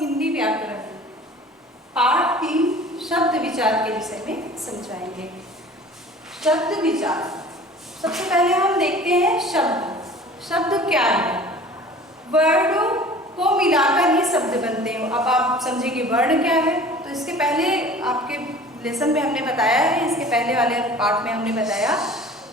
हिंदी व्याकरण पाठ 3 शब्द विचार के विषय में समझाएंगे। शब्द विचार, सबसे पहले हम देखते हैं शब्द। शब्द क्या है? वर्णों को मिलाकर ही शब्द बनते हैं। अब आप समझेंगे वर्ण क्या है, तो इसके पहले आपके लेसन में हमने बताया है, इसके पहले वाले पाठ में हमने बताया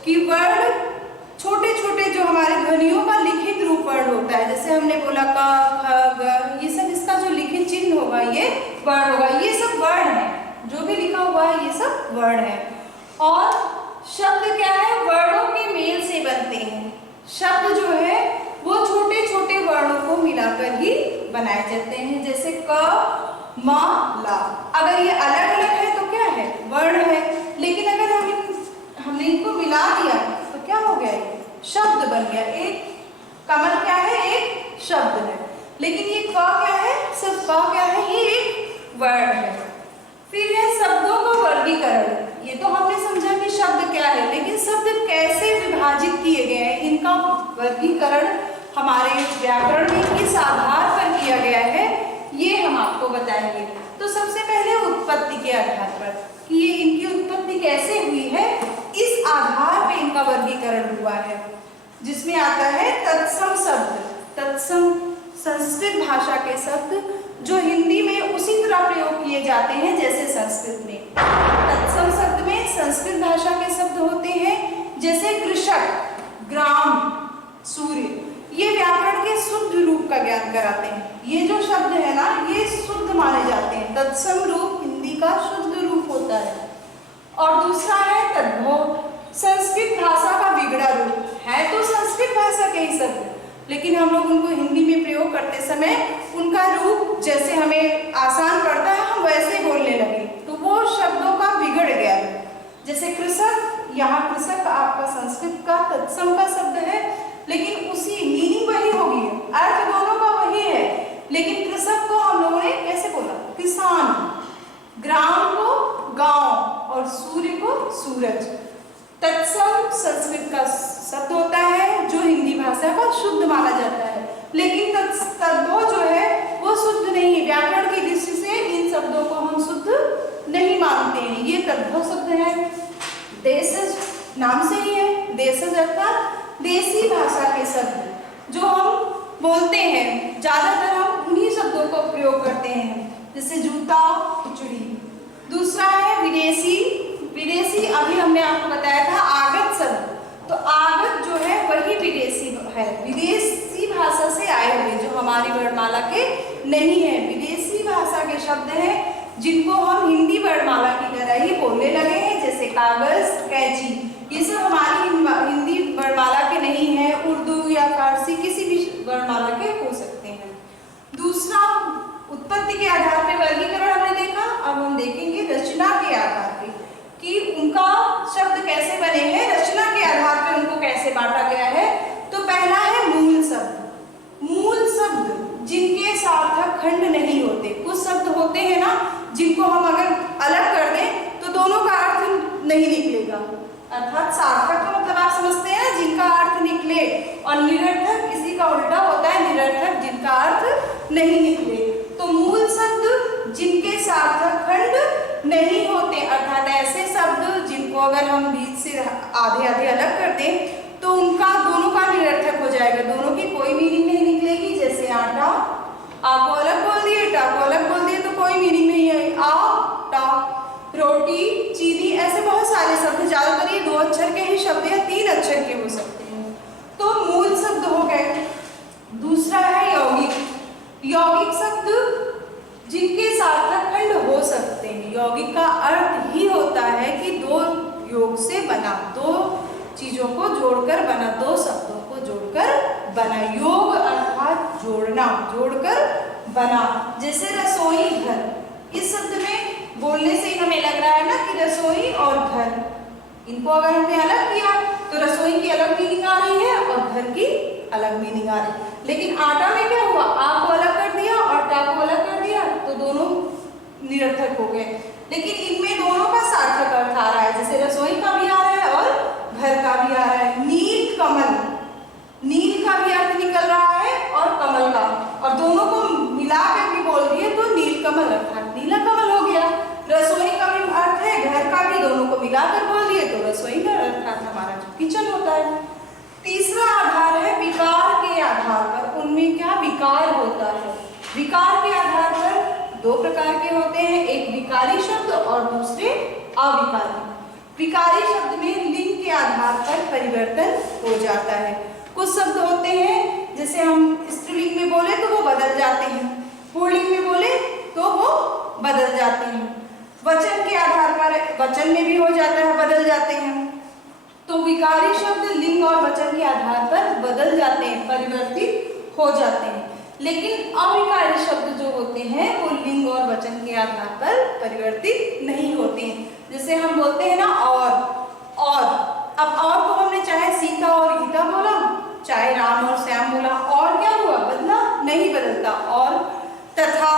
कि वर्ण छोटे छोटे जो हमारे ध्वनियों का लिखित रूप वर्ण होता है। जैसे हमने बोला क, ख, ग, ये सब इसका जो लिखित चिन्ह होगा ये वर्ण होगा। ये सब वर्ण है, जो भी लिखा हुआ है ये सब वर्ण है। और शब्द क्या है? वर्णों के मेल से बनते हैं। शब्द जो है वो छोटे छोटे वर्णों को मिलाकर ही बनाए जाते हैं। जैसे क, म, ला, अगर ये अलग अलग है तो क्या है? वर्ण है। लेकिन अगर हमने इनको मिला दिया तो क्या हो गया? ये शब्द बन गया। एक कमल क्या है? एक शब्द है। लेकिन ये क क्या है? सिर्फ क क्या है? ये एक वर्ण है। फिर है शब्दों का वर्गीकरण। ये तो हमने समझा कि शब्द क्या है, लेकिन शब्द कैसे विभाजित किए गए हैं, इनका वर्गीकरण हमारे व्याकरण में किस आधार पर किया गया है, ये हम आपको बताएंगे। तो सबसे पहले उत्पत्ति के आधार पर कि ये इनकी उत्पत्ति कैसे हुई है, इस आधार पे इनका वर्गीकरण हुआ है, जिसमें आता है तत्सम शब्द। तत्सम संस्कृत भाषा के शब्द जो हिंदी में उसी तरह प्रयोग किए जाते हैं जैसे संस्कृत में। तत्सम शब्द में संस्कृत भाषा के शब्द होते हैं, जैसे कृषक, ग्राम, सूर्य। ये व्याकरण के शुद्ध रूप का ज्ञान कराते हैं। ये जो शब्द है ना, ये शुद्ध माने जाते हैं। तत्सम रूप हिंदी का शुद्ध रूप होता है। और दूसरा है तद्भव, संस्कृत भाषा का बिगड़ा रूप है। तो संस्कृत भाषा के ही शब्द, लेकिन हम लोग उनको हिंदी में प्रयोग करते समय उनका रूप जैसे हमें आसान पड़ता है हम वैसे बोलने लगे, तो वो शब्दों का बिगड़ गया। जैसे कृषक, यहाँ कृषक आपका संस्कृत का तत्सम का शब्द है, लेकिन उसी मीनिंग वही होगी, अर्थ दोनों का वही है, लेकिन कृषक को हम लोगों ने कैसे बोला? किसान। ग्राम को गांव और सूर्य को सूरज। तत्सम संस्कृत का शब्द होता है जो हिंदी भाषा का शुद्ध माना जाता है, लेकिन तद्भव जो है वो शुद्ध नहीं है। व्याकरण की दृष्टि से इन शब्दों को हम शुद्ध नहीं मानते हैं। ये तद्भव शब्द है। देशज नाम से ही है, देशज अर्थात देसी भाषा के शब्द जो हम बोलते हैं, ज्यादातर हम उन्हीं शब्दों को प्रयोग करते हैं, जैसे जूता, खिचड़ी। दूसरा है विदेशी। विदेशी अभी हमने आपको बताया था आगत शब्द, तो आगत जो है वही विदेशी है, विदेशी भाषा से आए हुए जो हमारी वर्णमाला के नहीं है। विदेशी भाषा के शब्द हैं जिनको हम हिंदी वर्णमाला की तरह ही बोलने लगे हैं, जैसे कागज, कैंची। ये सब हमारी हिंदी वर्णमाला के नहीं है, उर्दू या फारसी किसी भी वर्णमाला के हो सकते हैं। दूसरा उत्पत्ति के आधार पर वर्गीकरण हमने देखा। अब हम देखेंगे रचना के आधार पर कि उनका शब्द कैसे बने हैं, रचना के आधार पर उनको कैसे बांटा गया है। तो पहला है मूल शब्द। मूल शब्द जिनके सार्थक खंड नहीं होते। कुछ शब्द होते हैं ना जिनको हम अगर अलग कर दें तो दोनों का अर्थ नहीं निकलेगा, अर्थात सार्थक का मतलब आप समझते हैं ना, जिनका अर्थ निकले, और निरर्थक किसी का उल्टा होता है, निरर्थक जिनका अर्थ नहीं निकले। तो मूल शब्द जिनके सार्थक खंड नहीं होते, अर्थात ऐसे शब्द जिनको अगर हम बीच से आधे आधे अलग कर दें तो उनका दोनों का निरर्थक हो जाएगा, दोनों की कोई मीनिंग नहीं निकलेगी। जैसे आटा, आ को अलग बोल दिए, टा को अलग बोल दिए तो कोई मीनिंग नहीं है। आ, टा, रोटी, चीनी, ऐसे बहुत सारे शब्द, ज्यादातर ये 2 अक्षर के ही शब्द या 3 अक्षर के हो सकते हैं। तो मूल शब्द हो गए। दूसरा है यौगिक। यौगिक शब्द जिनके सार्थक खंड हो सकते हैं। यौगिक का अर्थ ही होता है कि 2 योग से बना, 2 चीजों को जोड़कर बना, 2 शब्दों को जोड़कर बना। योग अर्थात जोड़ना, जोड़कर बना। जैसे रसोई घर, इस शब्द में बोलने से ही हमें लग रहा है ना कि रसोई और घर, इनको अगर हमने अलग किया तो रसोई की अलग मीनिंग आ रही है और घर की अलग मीनिंग आ रही है। लेकिन आटा में क्या हुआ? आ को अलग कर दिया और टा को अलग कर दिया तो दोनों निरर्थक हो गए। लेकिन इनमें दोनों का सार्थक अर्थ आ रहा है, जैसे रसोई का भी आ रहा है और घर का भी आ रहा है। नील कमल, नील का भी अर्थ निकल रहा है और कमल का, और दोनों को मिला कर भी बोल दिए कमल अर्थात नीला कमल हो गया। रसोई का भी अर्थ है घर का भी, दोनों को मिलाकर बोल दिए तो रसोई घर अर्थात हमारा जो किचन होता है। तीसरा आधार है विकार के आधार पर, उनमें क्या विकार होता है। विकार के आधार पर दो प्रकार के होते हैं, एक विकारी शब्द और दूसरे अविकारी। विकारी शब्द में लिंग के आधार पर परिवर्तन हो जाता है। कुछ शब्द होते हैं जैसे हम स्त्रीलिंग में बोले तो वो बदल जाते हैं, पुल्लिंग में बोले तो वो बदल जाते हैं, वचन के आधार पर वचन में भी हो जाता है, बदल जाते हैं। तो विकारी शब्द लिंग और वचन के आधार पर बदल जाते हैं, परिवर्तित हो जाते हैं। लेकिन अविकारी शब्द जो होते हैं वो लिंग और वचन के आधार पर परिवर्तित नहीं होते हैं। जैसे हम बोलते हैं ना और, अब और को हमने चाहे सीता और गीता बोला, चाहे राम और श्याम बोला, और क्या हुआ, बदला नहीं बदलता। और, तथा,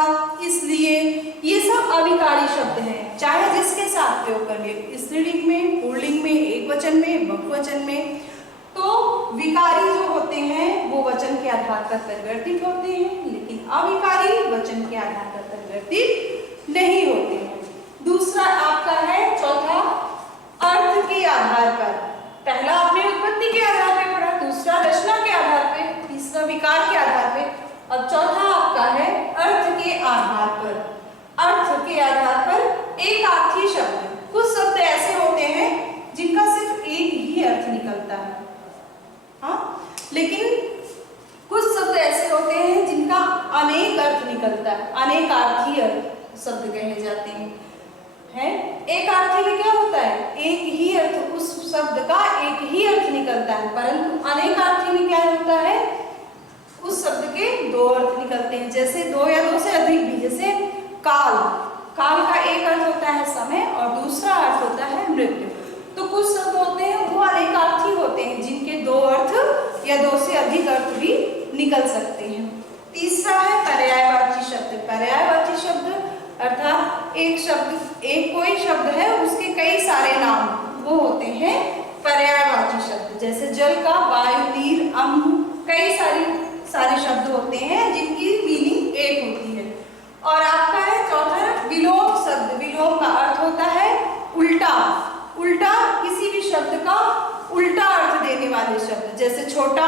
इसलिए, ये सब अविकारी शब्द हैं, चाहे जिसके साथ प्रयोग करिए, स्त्रीलिंग में, पुल्लिंग में, एक वचन में, बहुवचन में। तो विकारी जो होते हैं वो वचन के आधार पर परिवर्तित होते हैं, लेकिन अविकारी वचन के आधार पर परिवर्तित नहीं होते हैं। दूसरा आपका है चौथा अर्थ के आधार पर। पहला आपने उत्पत्ति के आधार पर पढ़ा, दूसरा रचना के आधार पर, तीसरा विकार के आधार पर, अब चौथा आपका है अर्थ के आधार पर। अर्थ के आधार पर एकार्थी शब्द, कुछ शब्द ऐसे होते हैं जिनका सिर्फ एक ही अर्थ निकलता है, हाँ, लेकिन कुछ शब्द ऐसे होते हैं जिनका अनेक अर्थ निकलता है, अनेकार्थी अर्थ शब्द कहे जाते हैं। एक अर्थी में क्या होता है, एक ही अर्थ, उस शब्द का एक ही अर्थ निकलता है, परंतु अनेकार्थी में क्या होता है, उस शब्द के दो अर्थ निकलते हैं। जैसे दो या दो से अधिक भी, जैसे काल, काल का एक अर्थ होता है समय और दूसरा अर्थ होता है मृत्यु। तो कुछ शब्द होते हैं वो अनेकार्थी होते हैं जिनके दो अर्थ या दो से अधिक अर्थ भी निकल सकते हैं। तीसरा है पर्यायवाची शब्द। पर्यायवाची शब्द अर्थात एक शब्द, एक कोई शब्द है उसके कई सारे नाम वो होते हैं पर्यायवाची शब्द। जैसे जल का वायु, तीर, अंग, कई सारे शब्द होते हैं जिनकी मीनिंग एक होती है। और आपका है चौथा विलोम शब्द। विलोम का अर्थ होता है उल्टा, उल्टा किसी भी शब्द का उल्टा अर्थ देने वाले शब्द। जैसे छोटा,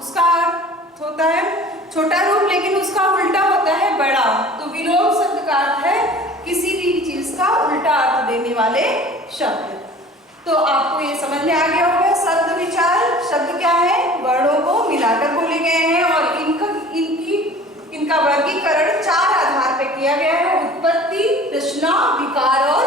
उसका अर्थ होता है छोटा रूप, लेकिन उसका उल्टा होता है बड़ा। तो विलोम शब्द का अर्थ है किसी भी चीज का उल्टा अर्थ देने वाले शब्द। तो आपको ये समझ में आ गया होगा शब्द विचार। शब्द क्या है, वर्णों को मिलाकर बोले गए हैं और इनका वर्गीकरण चार आधार पर किया गया है, उत्पत्ति, रचना, विकार और